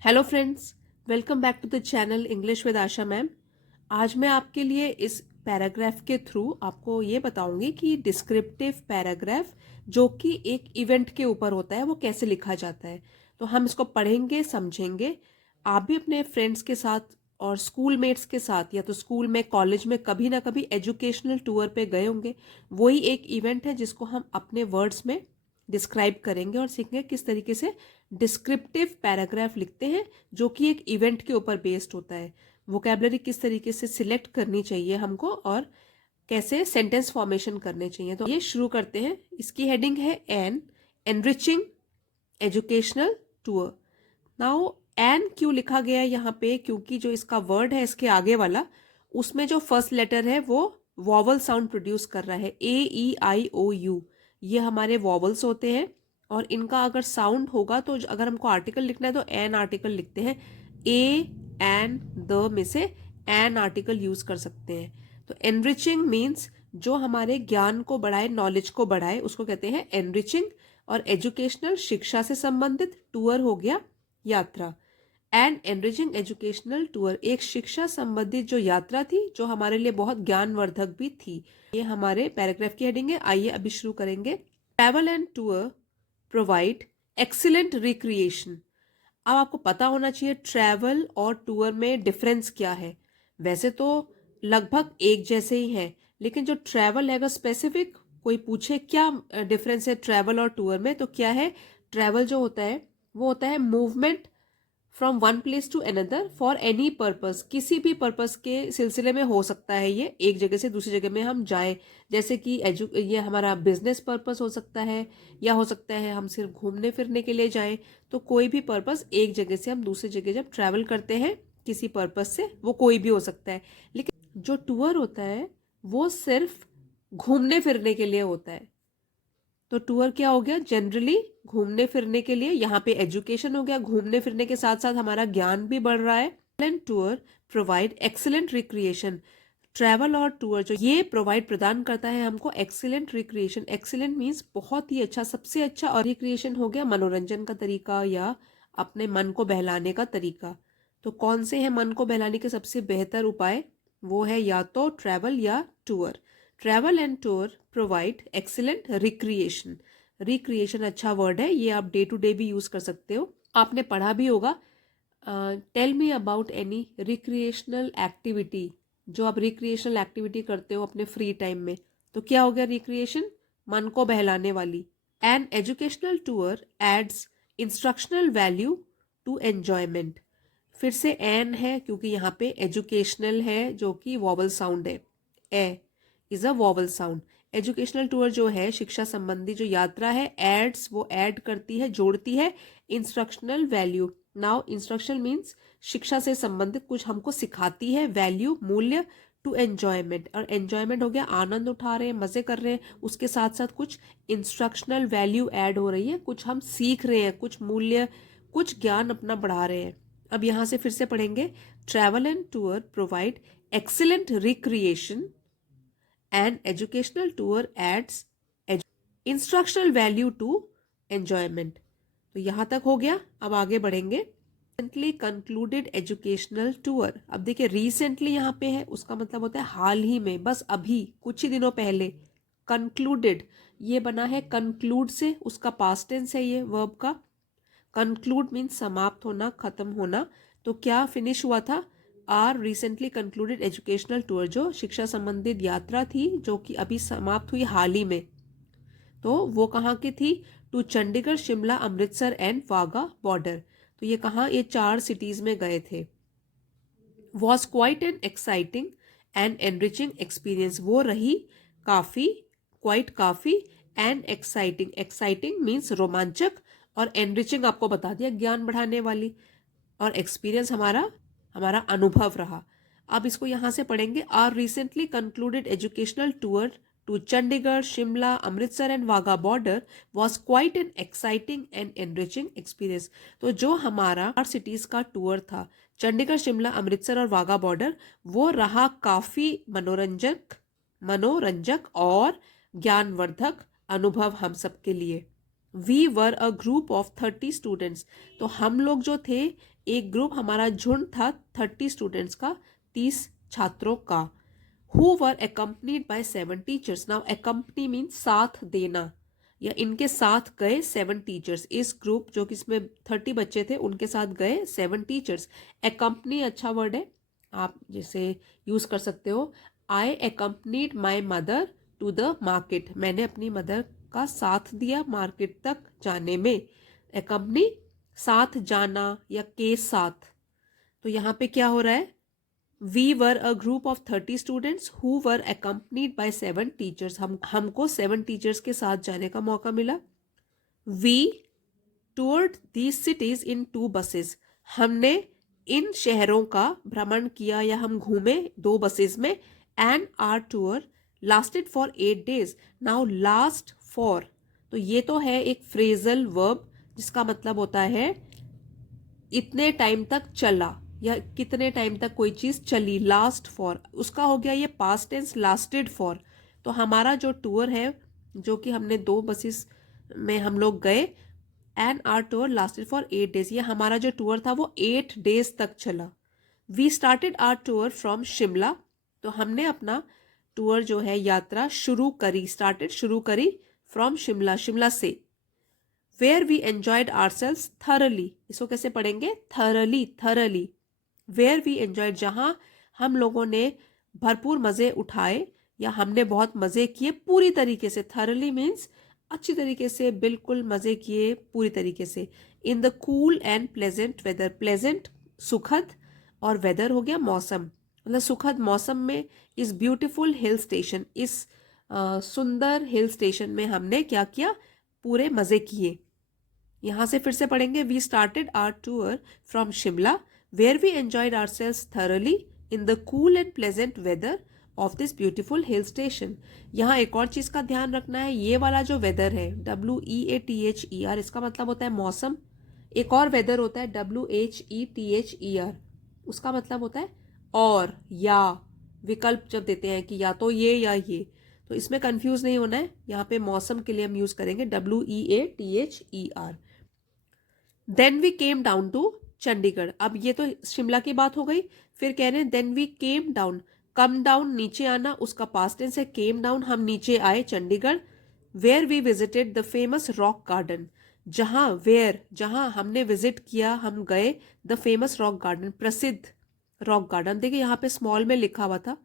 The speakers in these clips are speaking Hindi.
Hello friends, welcome back to the channel English with Asha ma'am. आज मैं आपके लिए इस पैराग्राफ के थ्रू आपको ये बताऊंगी कि डिस्क्रिप्टिव पैराग्राफ जो कि एक इवेंट के ऊपर होता है वो कैसे लिखा जाता है। तो हम इसको पढ़ेंगे, समझेंगे। आप भी अपने फ्रेंड्स के साथ और स्कूल मेट्स के साथ या तो स्कूल में, कॉलेज में कभी ना कभी एजुकेशनल टूर पे गए होंगे। वही एक इवेंट है जिसको हम अपने वर्ड्स में डिस्क्राइब करेंगे और सीखेंगे किस तरीके से डिस्क्रिप्टिव पैराग्राफ लिखते हैं जो कि एक इवेंट के ऊपर बेस्ड होता है। वोकैबलरी किस तरीके से सिलेक्ट करनी चाहिए हमको और कैसे सेंटेंस फॉर्मेशन करने चाहिए। तो ये शुरू करते हैं। इसकी हेडिंग है an enriching educational tour. Now an क्यों लिखा गया है यहाँ पे? क्योंकि जो इसका वर्ड है इसके आगे वाला, उसमें जो फर्स्ट लेटर है वो वॉवल साउंड प्रोड्यूस कर रहा है। AEIOU ये हमारे वॉवल्स होते हैं और इनका अगर साउंड होगा तो अगर हमको आर्टिकल लिखना है तो एन आर्टिकल लिखते हैं। ए एन द में से एन आर्टिकल यूज कर सकते हैं। तो एनरिचिंग मीन्स जो हमारे ज्ञान को बढ़ाए, नॉलेज को बढ़ाए, उसको कहते हैं एनरिचिंग। और एजुकेशनल शिक्षा से संबंधित, टूर हो गया यात्रा। एंड एनरिचिंग एजुकेशनल टूर एक शिक्षा संबंधित जो यात्रा थी जो हमारे लिए बहुत ज्ञानवर्धक भी थी। ये हमारे पैराग्राफ की हेडिंग है। आइए अभी शुरू करेंगे। Travel and tour provide excellent recreation. अब आपको पता होना चाहिए ट्रैवल और टूर में डिफरेंस क्या है। वैसे तो लगभग एक जैसे ही हैं, लेकिन जो ट्रैवल है, अगर स्पेसिफिक कोई पूछे क्या डिफरेंस है ट्रैवल और टूर में, तो क्या है? ट्रैवल जो होता है वो होता है movement from one place to another for any purpose. किसी भी पर्पस के सिलसिले में हो सकता है ये, एक जगह से दूसरी जगह में हम जाएं। जैसे कि ये हमारा बिजनेस पर्पस हो सकता है, या हो सकता है हम सिर्फ घूमने फिरने के लिए जाएं। तो कोई भी पर्पस, एक जगह से हम दूसरी जगह जब ट्रैवल करते हैं किसी पर्पस से, वो कोई भी हो सकता है। लेकिन जो टूर होता है वो सिर्फ घूमने फिरने के लिए होता है। तो टूर क्या हो गया? जनरली घूमने फिरने के लिए। यहाँ पे एजुकेशन हो गया, घूमने फिरने के साथ साथ हमारा ज्ञान भी बढ़ रहा है। And tour provide excellent recreation. Travel और टूर जो ये प्रोवाइड प्रदान करता है हमको एक्सीलेंट रिक्रिएशन। एक्सीलेंट मीन्स बहुत ही अच्छा, सबसे अच्छा। और रिक्रिएशन हो गया मनोरंजन का तरीका या अपने मन को बहलाने का तरीका। तो कौन से हैं मन को बहलाने के सबसे बेहतर उपाय? वो है या तो ट्रैवल या tour. Travel and tour provide excellent recreation. Recreation अच्छा वर्ड है, ये आप डे टू डे भी यूज कर सकते हो। आपने पढ़ा भी होगा। Tell me about any recreational activity. जो आप रिक्रिएशनल एक्टिविटी करते हो अपने फ्री टाइम में, तो क्या हो गया रिक्रिएशन? मन को बहलाने वाली। An educational tour adds instructional value to enjoyment. फिर से एन है क्योंकि यहाँ पे एजुकेशनल है जो कि वॉवल साउंड है। A is a vowel sound. Educational tour जो है शिक्षा संबंधी जो यात्रा है, एड्स वो ऐड करती है, जोड़ती है instructional value. Now instruction means शिक्षा से संबंधित कुछ हमको सिखाती है, वैल्यू मूल्य, टू एंजॉयमेंट। और एंजॉयमेंट हो गया आनंद उठा रहे हैं, मजे कर रहे हैं, उसके साथ साथ कुछ इंस्ट्रक्शनल वैल्यू ऐड हो रही है, कुछ हम सीख रहे हैं, कुछ मूल्य, कुछ ज्ञान अपना बढ़ा रहे हैं। अब यहां से फिर से पढ़ेंगे। Travel and tour provide excellent recreation and educational tour adds instructional value to enjoyment. तो यहां तक हो गया। अब आगे बढ़ेंगे। Recently concluded educational tour. अब देखिए रिसेंटली यहाँ पे है, उसका मतलब होता है हाल ही में, बस अभी कुछ ही दिनों पहले। कंक्लूडेड ये बना है कंक्लूड से, उसका पास्ट टेंस है ये वर्ब का। कंक्लूड मीन्स समाप्त होना, खत्म होना। तो क्या फिनिश हुआ था? Our recently concluded educational tour, जो शिक्षा संबंधित यात्रा थी जो कि अभी समाप्त हुई हाल ही में। तो वो कहाँ की थी? To Chandigarh, Shimla, Amritsar and Wagah border. तो ये कहाँ? ये 4 सिटीज में गए थे। Was quite an exciting and enriching experience. वो रही काफी, क्वाइट काफी, एंड एक्साइटिंग, एक्साइटिंग मीन्स रोमांचक, और एनरिचिंग आपको बता दिया ज्ञान बढ़ाने वाली, और एक्सपीरियंस हमारा हमारा अनुभव रहा। अब इसको यहां से पढ़ेंगे। Our recently concluded educational tour to Chandigarh, Shimla, Amritsar and Wagah border was quite an exciting and enriching experience. तो जो हमारा 4 सिटीज का टूर था, चंडीगढ़, शिमला, अमृतसर और वाघा बॉर्डर, वो रहा काफी मनोरंजक और ज्ञानवर्धक अनुभव हम सबके लिए। We were a group of 30 students. तो हम लोग जो थे एक ग्रुप हमारा झुंड था 30 स्टूडेंट्स का, 30 छात्रों का। Who were accompanied by 7 teachers. Now accompany means साथ देना, या इनके साथ गए 7 टीचर्स। इस ग्रुप जो कि इसमें 30 बच्चे थे उनके साथ गए 7 टीचर्स। accompany अच्छा वर्ड है, आप जैसे यूज कर सकते हो। I accompanied my mother to the market. मैंने अपनी मदर का साथ दिया मार्केट तक जाने में। accompany साथ जाना या के साथ। तो यहाँ पे क्या हो रहा है, we were a group of 30 students who were accompanied by 7 teachers. हमको 7 टीचर्स के साथ जाने का मौका मिला। We toured these cities in 2 buses. हमने इन शहरों का भ्रमण किया या हम घूमे 2 बसेस में। And our tour lasted for 8 days। Now last for, तो ये तो है एक फ्रेजल वर्ब जिसका मतलब होता है इतने टाइम तक चला या कितने टाइम तक कोई चीज चली। लास्ट फॉर उसका हो गया ये पास्ट टेंस लास्टेड फॉर। तो हमारा जो टूर है जो कि हमने 2 बसेस में हम लोग गए, and our tour lasted for 8 days। ये हमारा जो टूर था वो 8 days तक चला। We started our tour from Shimla. तो हमने अपना टूर जो है यात्रा शुरू करी, स्टार्टेड शुरू करी फ्रॉम शिमला, शिमला से। Where we enjoyed ourselves thoroughly. इसको कैसे पढ़ेंगे, thoroughly, thoroughly. Where we enjoyed, जहां हम लोगों ने भरपूर मजे उठाए या हमने बहुत मजे किए पूरी तरीके से। थरली मीन्स अच्छी तरीके से, बिल्कुल मजे किए पूरी तरीके से। In the cool and pleasant weather. Pleasant सुखद, और वेदर हो गया मौसम, मतलब सुखद मौसम में। इस ब्यूटीफुल हिल स्टेशन, इस सुंदर हिल स्टेशन में हमने क्या किया, पूरे मजे किए। यहां से फिर से पढ़ेंगे। We started our tour from Shimla where we enjoyed ourselves thoroughly in the cool and pleasant weather of this beautiful hill station. यहाँ एक और चीज का ध्यान रखना है, ये वाला जो वेदर है WEATHER, इसका मतलब होता है मौसम। एक और वेदर होता है WHETHER, उसका मतलब होता है और या। विकल्प जब देते हैं कि या तो ये या ये, तो इसमें कंफ्यूज नहीं होना है। यहाँ पे मौसम के लिए हम यूज करेंगे WEATHER। Then we came down to Chandigarh. अब ये तो शिमला की बात हो गई। फिर कह रहे हैं then we came down, come down नीचे आना, उसका पास्ट टेंस है केम डाउन। हम नीचे आए Chandigarh. Where we visited the famous rock garden. जहां, वेयर जहां हमने विजिट किया, हम गए द फेमस रॉक गार्डन, प्रसिद्ध रॉक गार्डन। देखिए यहाँ पे स्मॉल में लिखा हुआ था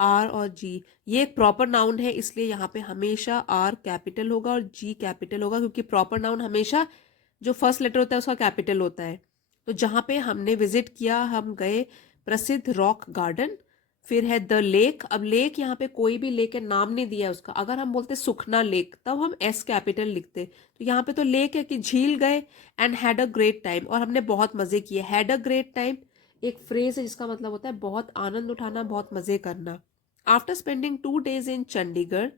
आर और जी। ये एक प्रॉपर नाउन है, इसलिए यहाँ पे हमेशा आर कैपिटल होगा और जी कैपिटल होगा, क्योंकि प्रॉपर नाउन हमेशा जो फर्स्ट लेटर होता है उसका कैपिटल होता है। तो जहाँ पे हमने विजिट किया, हम गए प्रसिद्ध रॉक गार्डन। फिर है द लेक। अब लेक यहाँ पे कोई भी लेक है, नाम नहीं दिया है उसका। अगर हम बोलते सुखना लेक तब हम एस कैपिटल लिखते। तो यहाँ पे तो लेक है कि झील गए। And had a great time, और हमने बहुत मजे किए। हैड अ ग्रेट टाइम एक फ्रेज है जिसका मतलब होता है बहुत आनंद उठाना, बहुत मजे करना। After spending 2 days in Chandigarh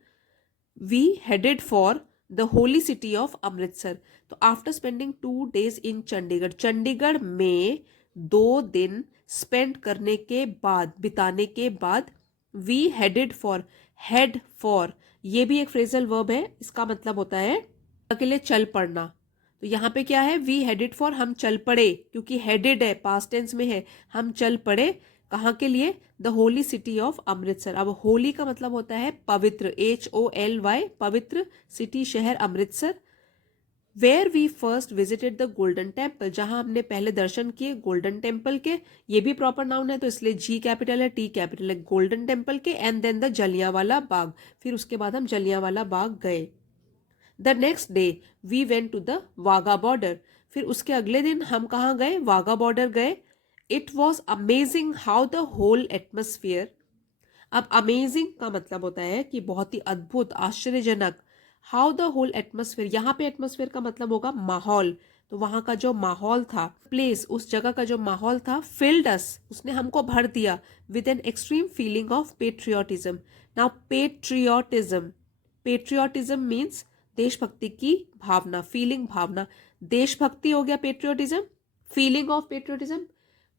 we headed for the holy city of Amritsar. तो after spending 2 days in Chandigarh, Chandigarh में 2 दिन स्पेंड करने के बाद, बिताने के बाद, we headed for, head for ये भी एक फ्रेजल वर्ब है। इसका मतलब होता है के लिए चल पड़ना। तो यहाँ पे क्या है, वी हेडेड फॉर हम चल पड़े, क्योंकि हेडेड है पास्ट टेंस में है। हम चल पड़े कहाँ के लिए, the holy city of Amritsar. अब होली का मतलब होता है पवित्र, HOLY, पवित्र, सिटी शहर Amritsar. Where we first visited the golden temple, जहां हमने पहले दर्शन किए गोल्डन टेम्पल के। ये भी प्रॉपर नाउन है तो इसलिए जी कैपिटल है, टी कैपिटल है, गोल्डन टेम्पल के। And then the Jallianwala Bagh, फिर उसके बाद हम जलियांवाला बाग गए। The next day we went to the Wagah border, फिर उसके अगले दिन हम कहाँ गए, वाघा बॉर्डर गए। It was amazing how the whole atmosphere. अब अमेजिंग का मतलब होता है कि बहुत ही अद्भुत, आश्चर्यजनक। हाउ द होल एटमोस्फियर, यहाँ पे एटमोस्फियर का मतलब होगा माहौल। तो वहां का जो माहौल था, प्लेस, उस जगह का जो माहौल था, फिल्ड अस, उसने हमको भर दिया with an extreme feeling of patriotism. Now patriotism, patriotism means देशभक्ति की भावना, फीलिंग, भावना। देशभक्ति हो गया पेट्रियोटिज्म, फीलिंग ऑफ पेट्रियोटिज्म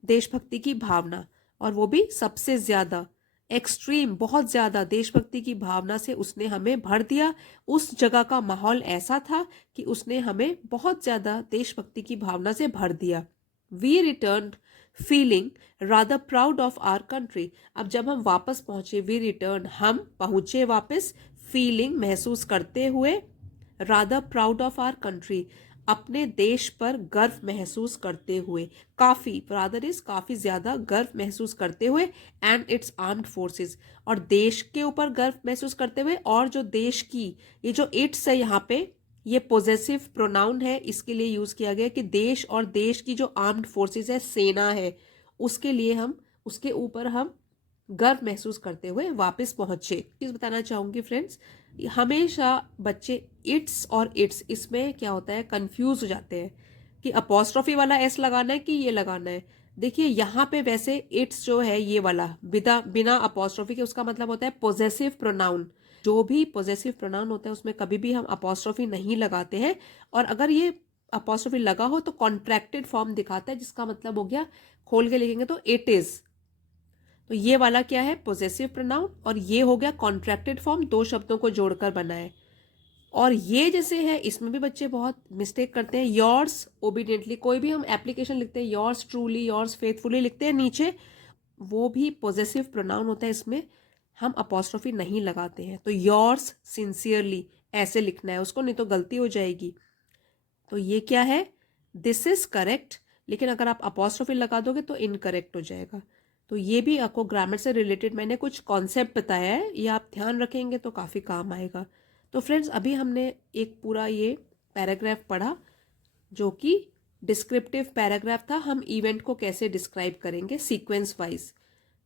देशभक्ति की भावना, और वो भी सबसे ज्यादा, एक्सट्रीम, बहुत ज्यादा देशभक्ति की भावना से उसने हमें भर दिया। उस जगह का माहौल ऐसा था कि उसने हमें बहुत ज्यादा देशभक्ति की भावना से भर दिया। We return feeling rather proud of our country. अब जब हम वापस पहुंचे, वी रिटर्न हम पहुंचे वापस, फीलिंग महसूस करते हुए, rather proud of our country अपने देश पर गर्व महसूस करते हुए, काफ़ी रादर इज काफ़ी ज़्यादा गर्व महसूस करते हुए, एंड इट्स आर्म्ड फोर्सेस और देश के ऊपर गर्व महसूस करते हुए, और जो देश की, ये जो इट्स है यहाँ पे ये पोजेसिव प्रोनाउन है, इसके लिए यूज़ किया गया कि देश और देश की जो आर्म्ड फोर्सेस है, सेना है, उसके लिए हम उसके ऊपर हम गर्व महसूस करते हुए वापस पहुंचे। चीज़ बताना चाहूँगी फ्रेंड्स, हमेशा बच्चे इट्स और इट्स इसमें क्या होता है कंफ्यूज हो जाते हैं कि अपोस्ट्रोफी वाला एस लगाना है कि ये लगाना है। देखिए यहाँ पे वैसे इट्स जो है ये वाला बिना बिना अपोस्ट्रोफी के, उसका मतलब होता है पोजेसिव प्रोनाउन। जो भी पोजेसिव प्रोनाउन होता है उसमें कभी भी हम अपोस्ट्रोफी नहीं लगाते हैं, और अगर ये अपोस्ट्रोफी लगा हो तो कॉन्ट्रैक्टेड फॉर्म दिखाता है, जिसका मतलब हो गया खोल के लिखेंगे तो इट इज। तो ये वाला क्या है पोजेसिव प्रोनाउन, और ये हो गया कॉन्ट्रैक्टेड फॉर्म, दो शब्दों को जोड़कर बना है। और ये जैसे है इसमें भी बच्चे बहुत मिस्टेक करते हैं, योर्स ओबीडियंटली, कोई भी हम एप्लीकेशन लिखते हैं योर्स ट्रूली, योर्स फेथफुली लिखते हैं नीचे, वो भी पोजेसिव प्रोनाउन होता है, इसमें हम अपोस्ट्रोफी नहीं लगाते हैं। तो योर्स सिंसियरली ऐसे लिखना है उसको, नहीं तो गलती हो जाएगी। तो ये क्या है, दिस इज करेक्ट, लेकिन अगर आप अपोस्ट्रोफी लगा दोगे तो इनकरेक्ट हो जाएगा। तो ये भी आपको ग्रामर से रिलेटेड मैंने कुछ कॉन्सेप्ट बताया है, ये आप ध्यान रखेंगे तो काफ़ी काम आएगा। तो फ्रेंड्स अभी हमने एक पूरा ये पैराग्राफ पढ़ा जो कि डिस्क्रिप्टिव पैराग्राफ था, हम इवेंट को कैसे डिस्क्राइब करेंगे सीक्वेंस वाइज।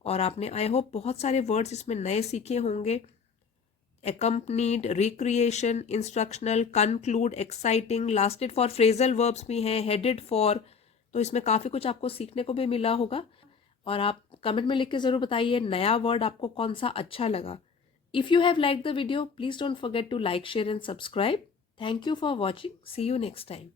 और आपने आई होप बहुत सारे वर्ड्स इसमें नए सीखे होंगे, accompanied, recreation, instructional, conclude, exciting, lasted for phrasal verbs भी हैं, headed for, तो इसमें काफ़ी कुछ आपको सीखने को भी मिला होगा। और आप कमेंट में लिख के ज़रूर बताइए नया वर्ड आपको कौन सा अच्छा लगा। If you have like the video please don't forget to like, share and subscribe. Thank you for watching, see you next time.